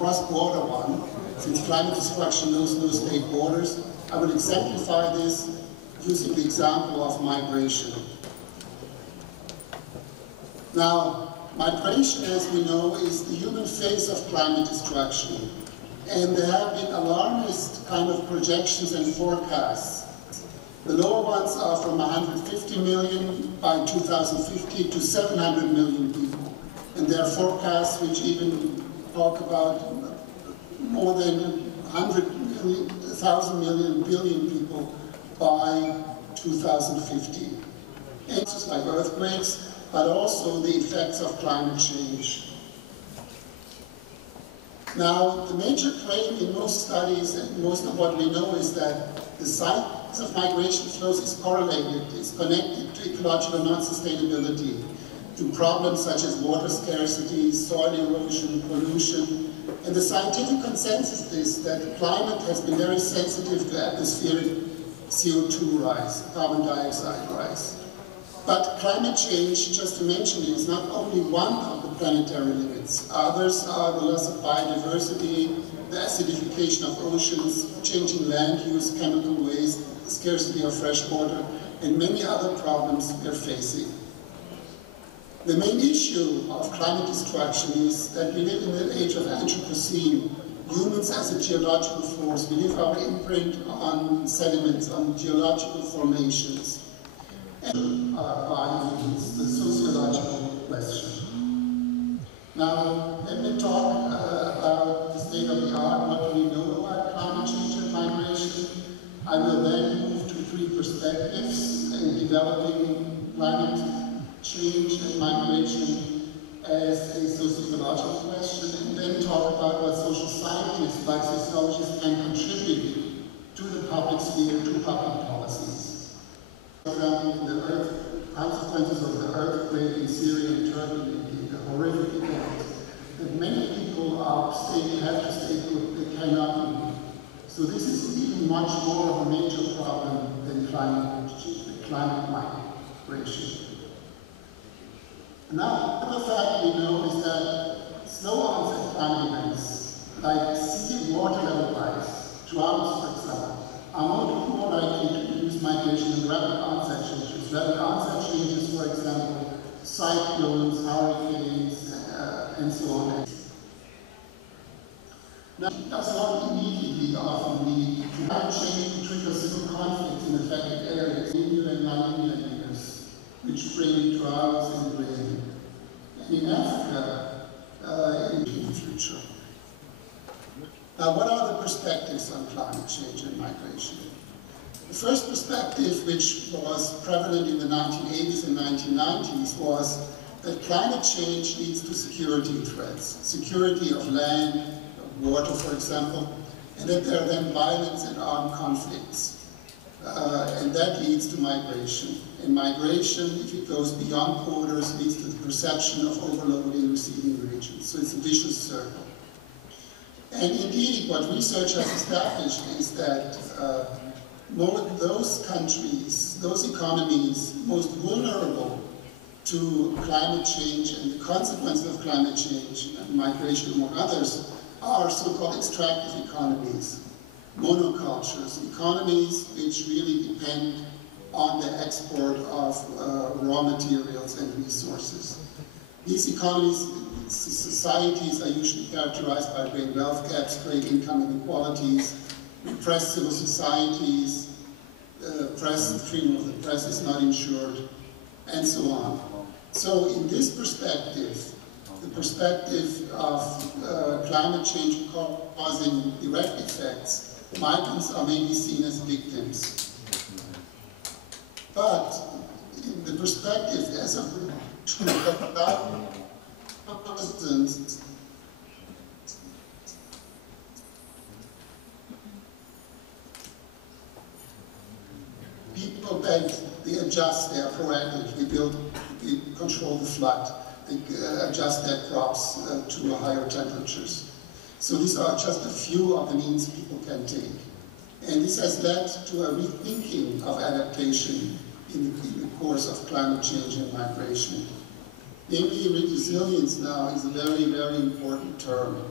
cross-border one, since climate destruction knows no state borders. I will exemplify this using the example of migration. Now, migration, as we know, is the human face of climate destruction. And there have been alarmist kind of projections and forecasts. The lower ones are from 150 million by 2050 to 700 million people. And there are forecasts which even talk about more than 1,000 million billion people by 2050. And just like earthquakes, but also the effects of climate change. Now, the major claim in most studies and most of what we know is that the size of migration flows is correlated, is connected to ecological non-sustainability, to problems such as water scarcity, soil erosion, pollution. And the scientific consensus is that climate has been very sensitive to atmospheric CO2 rise, carbon dioxide rise. But climate change, just to mention it, is not only one of the planetary limits. Others are the loss of biodiversity, the acidification of oceans, changing land use, chemical waste, the scarcity of fresh water, and many other problems we are facing. The main issue of climate destruction is that we live in an age of Anthropocene. Humans as a geological force, we leave our imprint on sediments, on geological formations. And it's the sociological question. Now, let me talk about the state of the art, what do we know about climate change and migration. I will then move to three perspectives in developing climate change and migration as a sociological question, and then talk about what social scientists like sociologists can contribute to the public sphere, to public policies. The consequences of the earthquake in Syria and Turkey, the horrific event, that many people have to stay put, they cannot move. So this is even much more of a major problem than climate migration. Another fact we know is that slow onset climate events, like sea water level rise, droughts for example, are more likely to induce migration than rapid onset changes. Rapid onset changes, for example, cyclones, hurricanes, and so on. Now, it does not immediately often lead to climate change to trigger civil conflicts in affected areas, linear and nonlinear years, which bring droughts and rain. And in Africa, in the future. Now, what are the perspectives on climate change and migration? The first perspective, which was prevalent in the 1980s and 1990s, was that climate change leads to security threats, security of land, of water, for example, and that there are then violence and armed conflicts. And that leads to migration. And migration, if it goes beyond borders, leads to the perception of overload in receiving regions. So it's a vicious circle. And indeed, what research has established is that those countries, those economies most vulnerable to climate change and the consequences of climate change and migration, among others, are so-called extractive economies, monocultures, economies which really depend on the export of raw materials and resources. These economies, societies are usually characterized by great wealth gaps, great income inequalities, repressed civil societies, freedom of the press is not ensured, and so on. So in this perspective, the perspective of climate change causing direct effects, migrants are mainly seen as victims. But in the perspective as a people they adjust, they are proactive, they control the flood, they adjust their crops to higher temperatures. So these are just a few of the means people can take. And this has led to a rethinking of adaptation in the course of climate change and migration. Namely, resilience now is a very, very important term.